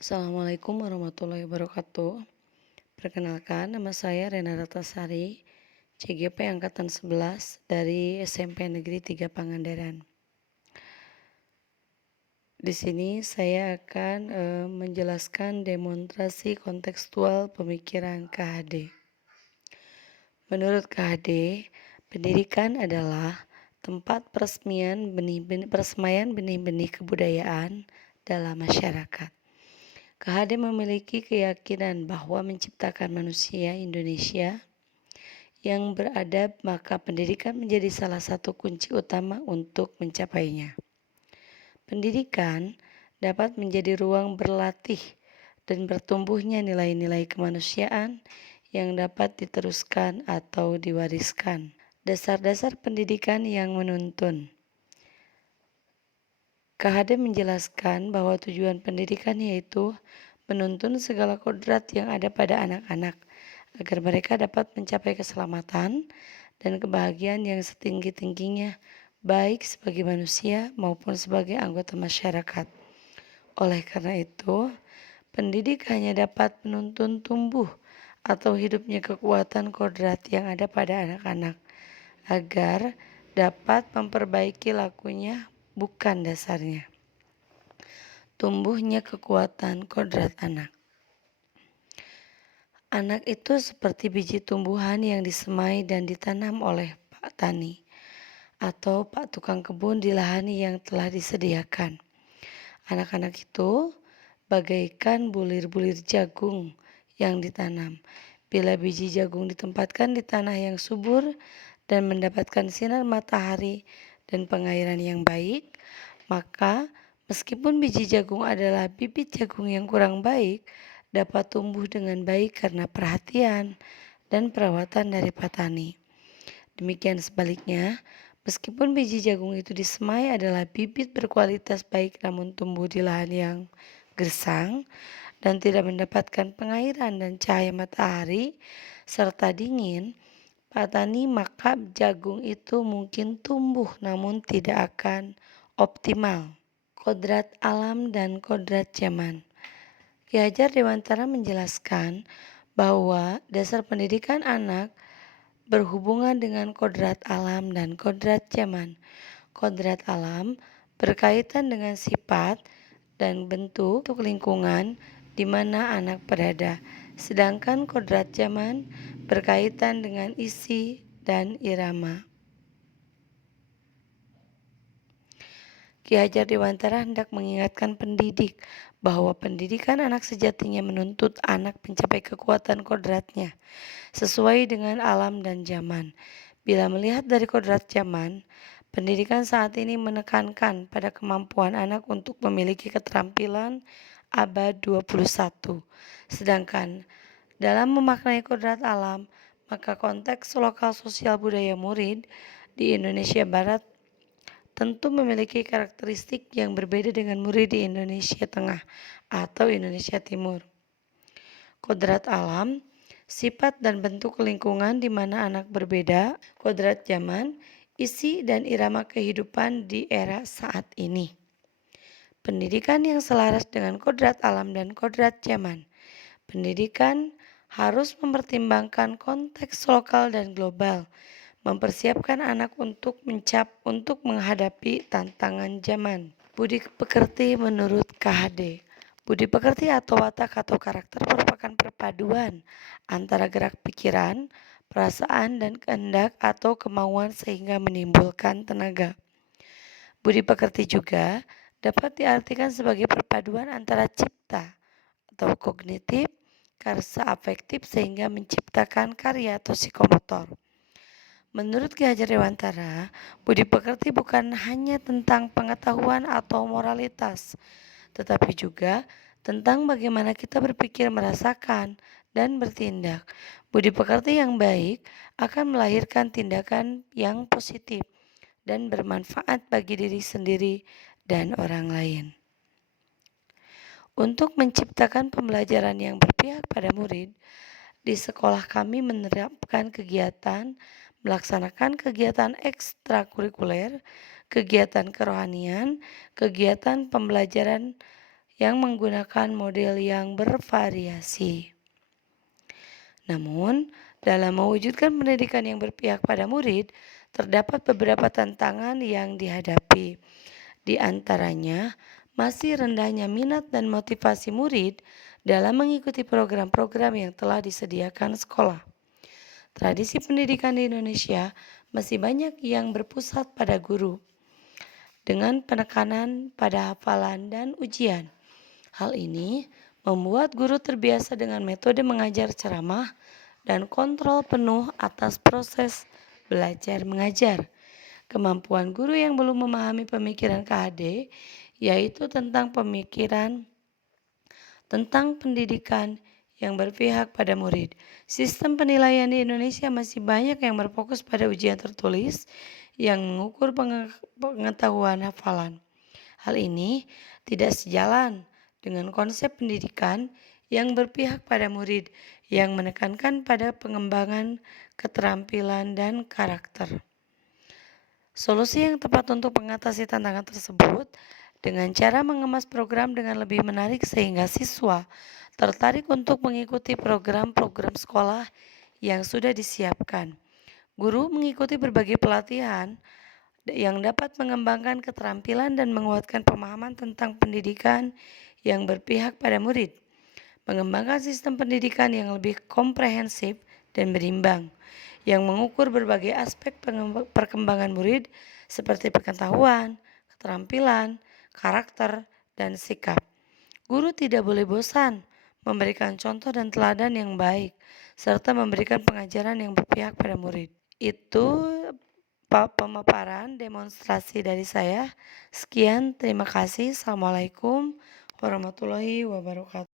Assalamualaikum warahmatullahi wabarakatuh. Perkenalkan, nama saya Rena Ratasari, CGP Angkatan 11 dari SMP Negeri 3 Pangandaran. Di sini saya akan menjelaskan demonstrasi kontekstual pemikiran KHD. Menurut KHD, pendidikan adalah tempat persemaian benih-benih kebudayaan dalam masyarakat. KHD memiliki keyakinan bahwa menciptakan manusia Indonesia yang beradab, maka pendidikan menjadi salah satu kunci utama untuk mencapainya. Pendidikan dapat menjadi ruang berlatih dan bertumbuhnya nilai-nilai kemanusiaan yang dapat diteruskan atau diwariskan. Dasar-dasar pendidikan yang menuntun. KHD menjelaskan bahwa tujuan pendidikan yaitu menuntun segala kodrat yang ada pada anak-anak agar mereka dapat mencapai keselamatan dan kebahagiaan yang setinggi-tingginya baik sebagai manusia maupun sebagai anggota masyarakat. Oleh karena itu, pendidik hanya dapat menuntun tumbuh atau hidupnya kekuatan kodrat yang ada pada anak-anak agar dapat memperbaiki lakunya, bukan dasarnya. Tumbuhnya kekuatan kodrat anak. Anak itu seperti biji tumbuhan yang disemai dan ditanam oleh Pak Tani atau Pak Tukang Kebun di lahan yang telah disediakan. Anak-anak itu bagaikan bulir-bulir jagung yang ditanam. Bila biji jagung ditempatkan di tanah yang subur dan mendapatkan sinar matahari dan pengairan yang baik, maka meskipun biji jagung adalah bibit jagung yang kurang baik, dapat tumbuh dengan baik karena perhatian dan perawatan dari petani. Demikian sebaliknya, meskipun biji jagung itu disemai adalah bibit berkualitas baik namun tumbuh di lahan yang gersang dan tidak mendapatkan pengairan dan cahaya matahari serta dingin, petani maka jagung itu mungkin tumbuh namun tidak akan optimal. Kodrat alam dan kodrat zaman. Ki Hajar Dewantara menjelaskan bahwa dasar pendidikan anak berhubungan dengan kodrat alam dan kodrat zaman. Kodrat alam berkaitan dengan sifat dan bentuk lingkungan di mana anak berada, sedangkan kodrat zaman berkaitan dengan isi dan irama. Ki Hajar Dewantara hendak mengingatkan pendidik bahwa pendidikan anak sejatinya menuntut anak mencapai kekuatan kodratnya sesuai dengan alam dan zaman. Bila melihat dari kodrat zaman, pendidikan saat ini menekankan pada kemampuan anak untuk memiliki keterampilan abad 21. Sedangkan dalam memaknai kodrat alam, maka konteks lokal sosial budaya murid di Indonesia Barat tentu memiliki karakteristik yang berbeda dengan murid di Indonesia Tengah atau Indonesia Timur. Kodrat alam, sifat dan bentuk lingkungan di mana anak berbeda, kodrat zaman, isi dan irama kehidupan di era saat ini. Pendidikan yang selaras dengan kodrat alam dan kodrat zaman. Pendidikan harus mempertimbangkan konteks lokal dan global, mempersiapkan anak untuk menghadapi tantangan zaman. Budi pekerti menurut KHD. Budi pekerti atau watak atau karakter merupakan perpaduan antara gerak pikiran, perasaan, dan kehendak atau kemauan sehingga menimbulkan tenaga. Budi pekerti juga dapat diartikan sebagai perpaduan antara cipta atau kognitif, karsa afektif sehingga menciptakan karya atau psikomotor. Menurut Ki Hajar Dewantara, budi pekerti bukan hanya tentang pengetahuan atau moralitas, tetapi juga tentang bagaimana kita berpikir, merasakan, dan bertindak. Budi pekerti yang baik akan melahirkan tindakan yang positif dan bermanfaat bagi diri sendiri dan orang lain. Untuk menciptakan pembelajaran yang berpihak pada murid, di sekolah kami menerapkan melaksanakan kegiatan ekstrakurikuler, kegiatan kerohanian, kegiatan pembelajaran yang menggunakan model yang bervariasi. Namun, dalam mewujudkan pendidikan yang berpihak pada murid, terdapat beberapa tantangan yang dihadapi. Di antaranya, masih rendahnya minat dan motivasi murid dalam mengikuti program-program yang telah disediakan sekolah. Tradisi pendidikan di Indonesia masih banyak yang berpusat pada guru, dengan penekanan pada hafalan dan ujian. Hal ini membuat guru terbiasa dengan metode mengajar ceramah dan kontrol penuh atas proses belajar mengajar. Kemampuan guru yang belum memahami pemikiran KHD, yaitu tentang pemikiran tentang pendidikan yang berpihak pada murid. Sistem penilaian di Indonesia masih banyak yang berfokus pada ujian tertulis yang mengukur pengetahuan hafalan. Hal ini tidak sejalan dengan konsep pendidikan yang berpihak pada murid yang menekankan pada pengembangan keterampilan dan karakter. Solusi yang tepat untuk mengatasi tantangan tersebut dengan cara mengemas program dengan lebih menarik sehingga siswa tertarik untuk mengikuti program-program sekolah yang sudah disiapkan. Guru mengikuti berbagai pelatihan yang dapat mengembangkan keterampilan dan menguatkan pemahaman tentang pendidikan yang berpihak pada murid. Mengembangkan sistem pendidikan yang lebih komprehensif dan berimbang, yang mengukur berbagai aspek perkembangan murid seperti pengetahuan, keterampilan, karakter, dan sikap. Guru tidak boleh bosan memberikan contoh dan teladan yang baik, serta memberikan pengajaran yang berpihak pada murid. Itu pemaparan demonstrasi dari saya. Sekian, terima kasih. Assalamualaikum warahmatullahi wabarakatuh.